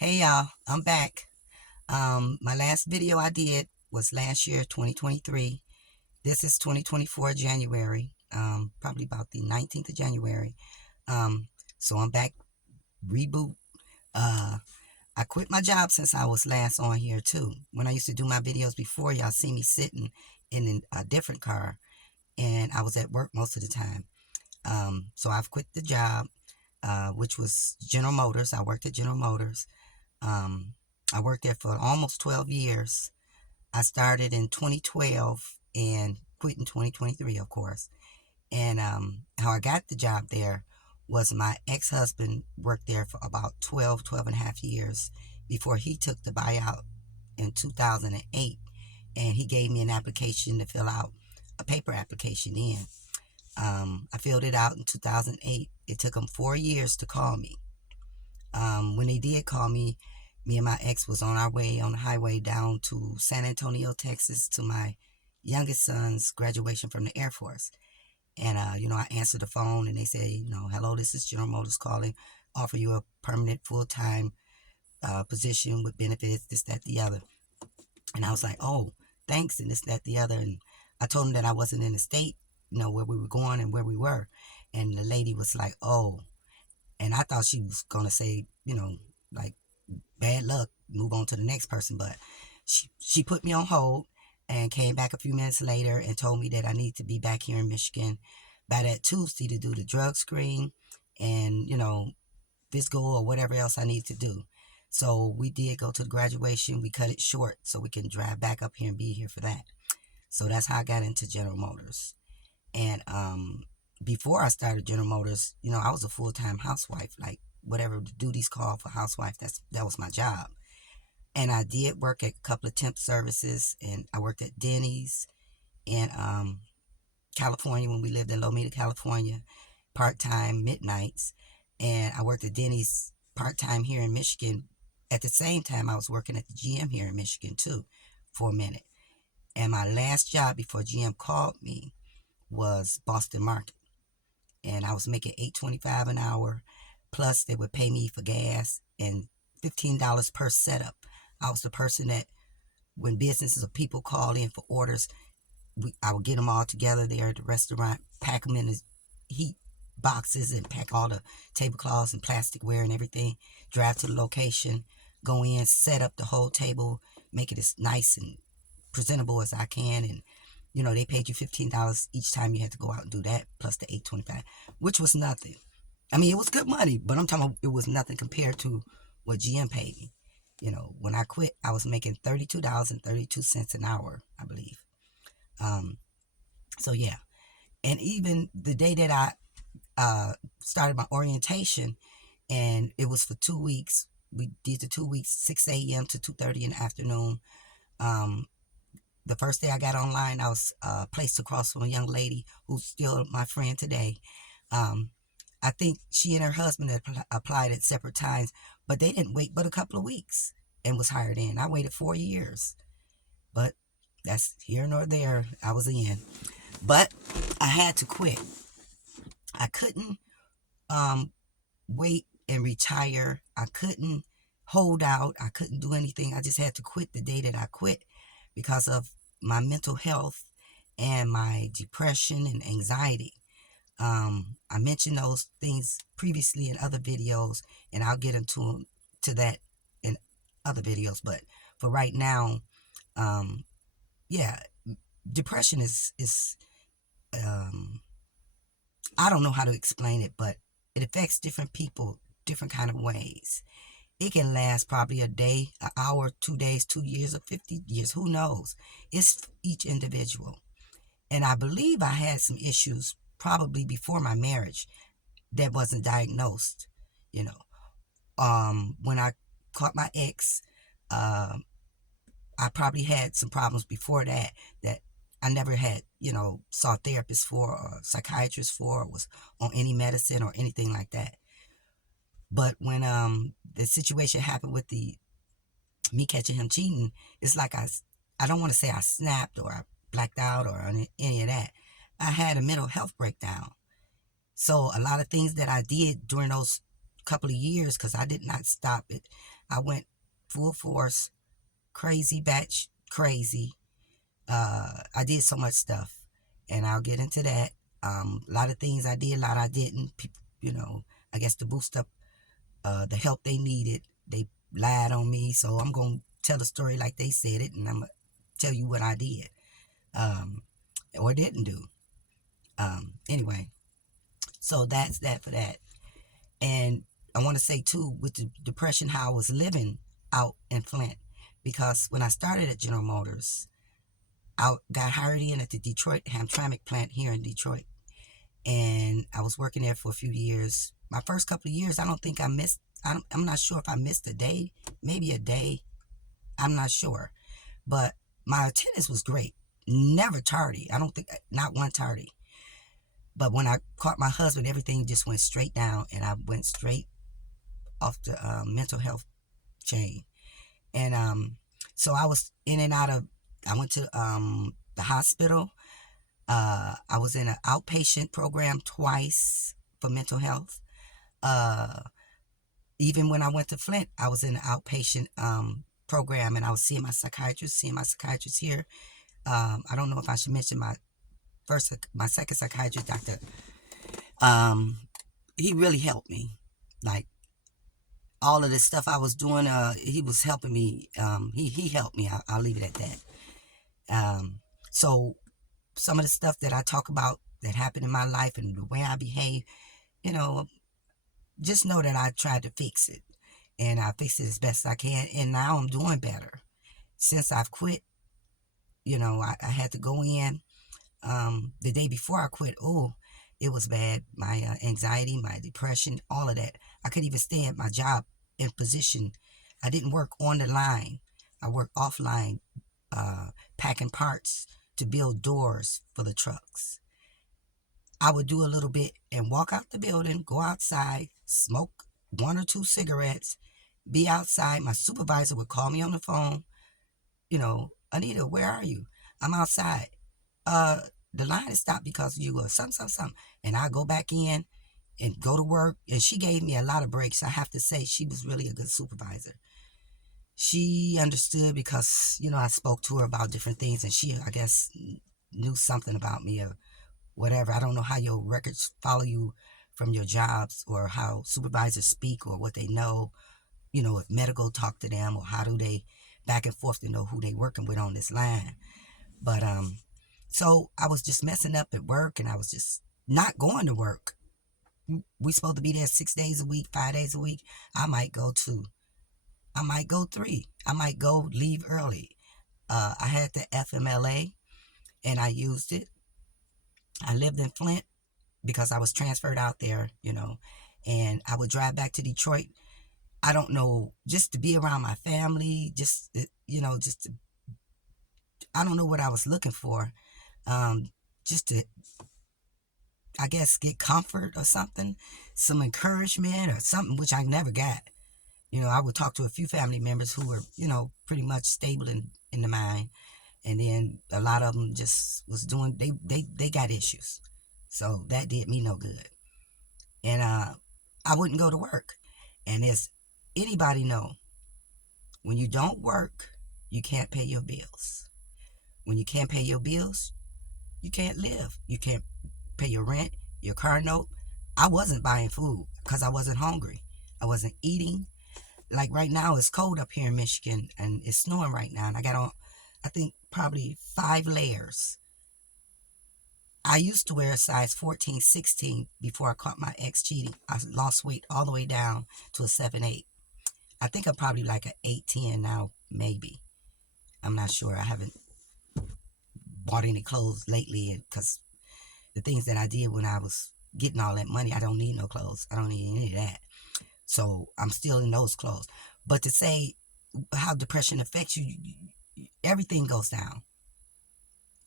Hey y'all, I'm back. My last video I did was last year, 2023. This is 2024 January, probably about the 19th of January. Um, so I'm back, reboot. Uh, I quit my job since I was last on here too. When I used to do my videos before, y'all see me sitting in a different car, and I was at work most of the time. So I've quit the job, which was General Motors. I worked at General Motors. Um, I worked there for almost 12 years. I started in 2012 and quit in 2023, of course. And how I got the job there was my ex-husband worked there for about 12 and a half years before he took the buyout in 2008. And he gave me an application to fill out, a paper application in. I filled it out in 2008. It took them 4 years to call me. When they did call me, me and my ex was on our way on the highway down to San Antonio, Texas, to my youngest son's graduation from the Air Force. And, I answered the phone and they said, hello, this is General Motors calling, offer you a permanent full-time position with benefits, this, that, the other. And I was like, oh, thanks, and this, that, the other. And I told him that I wasn't in the state, where we were going and where we were. And the lady was like, oh, and I thought she was going to say, like, bad luck, move on to the next person. But she put me on hold and came back a few minutes later and told me that I need to be back here in Michigan by that Tuesday to do the drug screen and, physical or whatever else I need to do. So we did go to the graduation. We cut it short so we can drive back up here and be here for that. So that's how I got into General Motors. And before I started General Motors, I was a full-time housewife. Like whatever the duties call for housewife, that was my job. And I did work at a couple of temp services, and I worked at Denny's in California when we lived in Lomita, California, part-time midnights. And I worked at Denny's part-time here in Michigan. At the same time, I was working at the GM here in Michigan too for a minute. And my last job before GM called me was Boston Market, and I was making $8.25 an hour. Plus, they would pay me for gas and $15 per setup. I was the person that, when businesses or people call in for orders, I would get them all together there at the restaurant, pack them in the heat boxes, and pack all the tablecloths and plasticware and everything. Drive to the location, go in, set up the whole table, make it as nice and presentable as I can, and they paid you $15 each time you had to go out and do that, plus the $8.25, which was nothing. I mean, it was good money, but I'm talking about it was nothing compared to what GM paid me. When I quit, I was making $32.32 an hour, I believe. Um, so yeah, and even the day that I started my orientation, and it was for 2 weeks. We did the 2 weeks, 6 a.m. to 2:30 in the afternoon. Um, the first day I got online, I was placed across from a young lady who's still my friend today. Um, I think she and her husband had applied at separate times, but they didn't wait but a couple of weeks and was hired in. I waited 4 years, but that's here nor there. I was in, but I had to quit. I couldn't um, wait and retire. I couldn't hold out. I couldn't do anything. I just had to quit the day that I quit because of my mental health and my depression and anxiety. I mentioned those things previously in other videos, and I'll get into that in other videos. But for right now, um, yeah, depression is um, I don't know how to explain it, but it affects different people different kind of ways. It can last probably a day, an hour, 2 days, 2 years, or 50 years. Who knows? It's each individual. And I believe I had some issues probably before my marriage that wasn't diagnosed. You know, when I caught my ex, um, I probably had some problems before that I never had, saw therapists for or psychiatrists for, or was on any medicine or anything like that. But when the situation happened with the me catching him cheating, it's like I don't want to say I snapped or I blacked out or any of that. I had a mental health breakdown. So a lot of things that I did during those couple of years, because I did not stop it. I went full force, crazy batch, crazy. I did so much stuff, and I'll get into that. A lot of things I did, a lot I didn't. You know, I guess to boost up the help they needed, they lied on me. So I'm gonna tell the story like they said it, and I'm gonna tell you what I did or didn't do. Anyway, so that's that for that. And I want to say too, with the depression, how I was living out in Flint, because when I started at General Motors, I got hired in at the Detroit Hamtramck plant here in Detroit, and I was working there for a few years. My first couple of years, I don't think I missed. I'm not sure if I missed a day, maybe a day. I'm not sure, but my attendance was great. Never tardy. I don't think not one tardy. But when I caught my husband, everything just went straight down, and I went straight off the mental health chain. And so I was in and out of. I went to the hospital. I was in an outpatient program twice for mental health. Even when I went to Flint, I was in an outpatient program, and I was seeing my psychiatrist here. I don't know if I should mention my second psychiatrist, Doctor. He really helped me. Like all of the stuff I was doing, he was helping me. He helped me. I'll leave it at that. So some of the stuff that I talk about that happened in my life and the way I behave, you know, just know that I tried to fix it, and I fixed it as best I can. And now I'm doing better. Since I've quit, you know, I had to go in. The day before I quit, oh, it was bad. My anxiety, my depression, all of that. I couldn't even stay at my job in position. I didn't work on the line. I worked offline, packing parts to build doors for the trucks. I would do a little bit and walk out the building, go outside, smoke 1 or 2 cigarettes, be outside. My supervisor would call me on the phone. You know, Anita, where are you? I'm outside. The line is stopped because you were something. And I go back in and go to work. And she gave me a lot of breaks. I have to say, she was really a good supervisor. She understood because, you know, I spoke to her about different things, and she, I guess, knew something about me or whatever. I don't know how your records follow you from your jobs, or how supervisors speak, or what they know, you know, if medical talk to them, or how do they back and forth to know who they working with on this line. But so I was just messing up at work, and I was just not going to work. We supposed to be there 6 days a week, 5 days a week. I might go 2. I might go 3. I might go leave early. I had the FMLA, and I used it. I lived in Flint because I was transferred out there, you know, and I would drive back to Detroit. I don't know, just to be around my family, just, you know, just to, I don't know what I was looking for. Just to, I guess, get comfort or something, some encouragement or something, which I never got. You know, I would talk to a few family members who were, you know, pretty much stable in the mind. And then a lot of them just was doing, they got issues. So that did me no good. And I wouldn't go to work. And as anybody know, when you don't work, you can't pay your bills. When you can't pay your bills, you can't live. You can't pay your rent, your car note. I wasn't buying food because I wasn't hungry. I wasn't eating. Like right now, it's cold up here in Michigan, and it's snowing right now. And I got on, I think, probably 5 layers. I used to wear a size 14, 16 before I caught my ex cheating. I lost weight all the way down to a 7'8". I think I'm probably like an 8'10" now, maybe. I'm not sure. I haven't bought any clothes lately because the things that I did when I was getting all that money, I don't need no clothes. I don't need any of that. So I'm still in those clothes. But to say how depression affects you, everything goes down.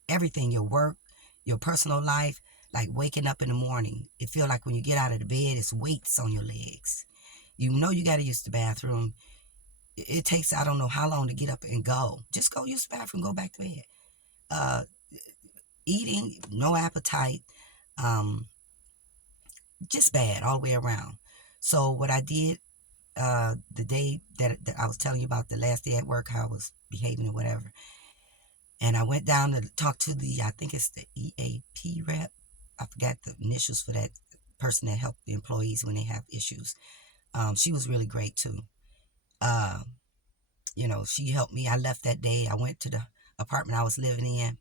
Everything, your work, your personal life, like waking up in the morning. It feels like when you get out of the bed, it's weights on your legs. You know you got to use the bathroom. It takes, I don't know how long to get up and go. Just go use the bathroom, go back to bed. Eating, no appetite, just bad all the way around. So what I did, the day that I was telling you about, the last day at work, how I was behaving or whatever, and I went down to talk to the, I think it's the EAP rep. I forgot the initials for that person that helped the employees when they have issues. She was really great too. Uh, she helped me. I left that day. I went to the apartment I was living in,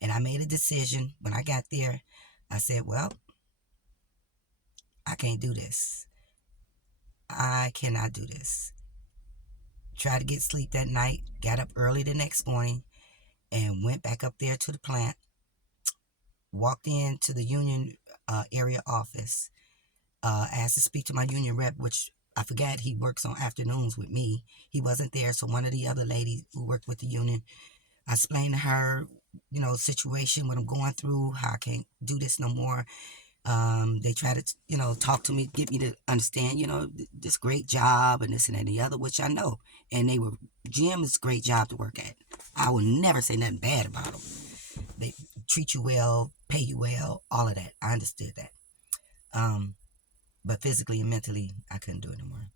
and I made a decision when I got there. I said, well, I can't do this. I cannot do this. Tried to get sleep that night, got up early the next morning, and went back up there to the plant, walked into the union area office, asked to speak to my union rep, which I forgot he works on afternoons with me. He wasn't there, so one of the other ladies who worked with the union, I explained to her, situation, what I'm going through, how I can't do this no more. They try to, talk to me, get me to understand, this great job and this and the other, which I know. And GM is a great job to work at. I will never say nothing bad about them. They treat you well, pay you well, all of that. I understood that. But physically and mentally, I couldn't do it anymore.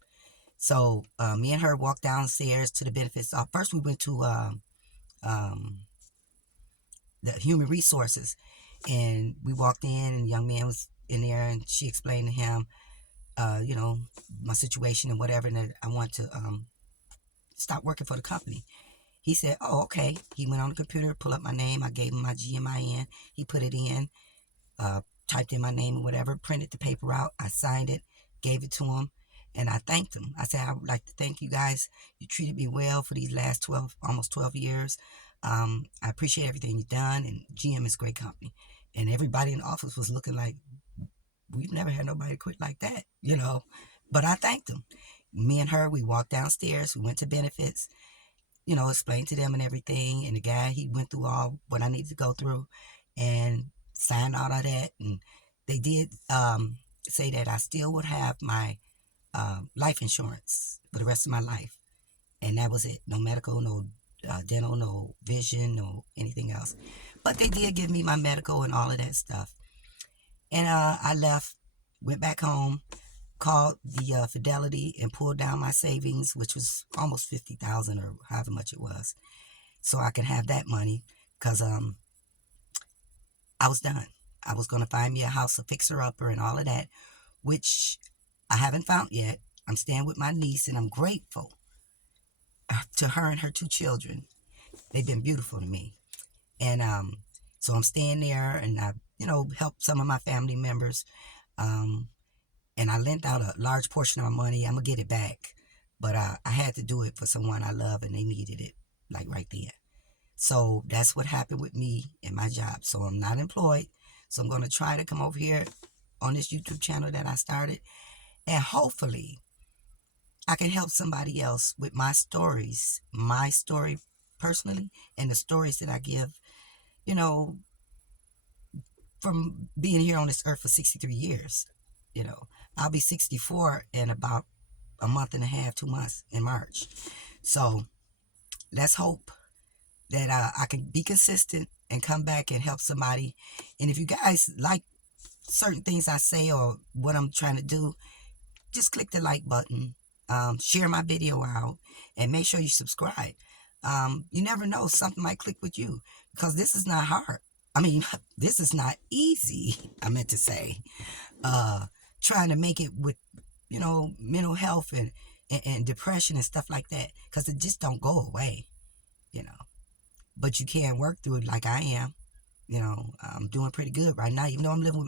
So me and her walked downstairs to the benefits. First, we went to the human resources, and we walked in, and the young man was in there, and she explained to him, my situation and whatever, and that I want to stop working for the company. He said, oh, okay. He went on the computer, pulled up my name. I gave him my GMIN. He put it in, typed in my name or whatever, printed the paper out. I signed it, gave it to him, and I thanked him. I said, I would like to thank you guys. You treated me well for these last almost 12 years. I appreciate everything you've done, and GM is a great company. And everybody in the office was looking like, we've never had nobody quit like that, But I thanked him. Me and her, we walked downstairs. We went to benefits, explained to them and everything. And the guy, he went through all what I needed to go through and signed all of that. And they did say that I still would have my life insurance for the rest of my life. And that was it. No medical, no dental, no vision, no anything else. But they did give me my medical and all of that stuff. And I left, went back home, called the Fidelity and pulled down my savings, which was almost $50,000 or however much it was, so I could have that money, because I was done. I was going to find me a house, a fixer-upper and all of that, which I haven't found yet. I'm staying with my niece, and I'm grateful to her and her 2 children. They've been beautiful to me. And so I'm staying there, and I, helped some of my family members. And I lent out a large portion of my money. I'm going to get it back. But I had to do it for someone I love, and they needed it, like right then. So that's what happened with me and my job. So I'm not employed. So I'm going to try to come over here on this YouTube channel that I started. And hopefully I can help somebody else with my stories, my story personally, and the stories that I give, from being here on this earth for 63 years. I'll be 64 in about a month and a half, 2 months in March. So let's hope that I can be consistent and come back and help somebody. And if you guys like certain things I say or what I'm trying to do, just click the like button, share my video out, and make sure you subscribe. You never know, something might click with you, because this is not hard. I mean, this is not easy, I meant to say. Trying to make it with, mental health and depression and stuff like that, because it just don't go away, But you can work through it like I am. I'm doing pretty good right now, even though I'm living with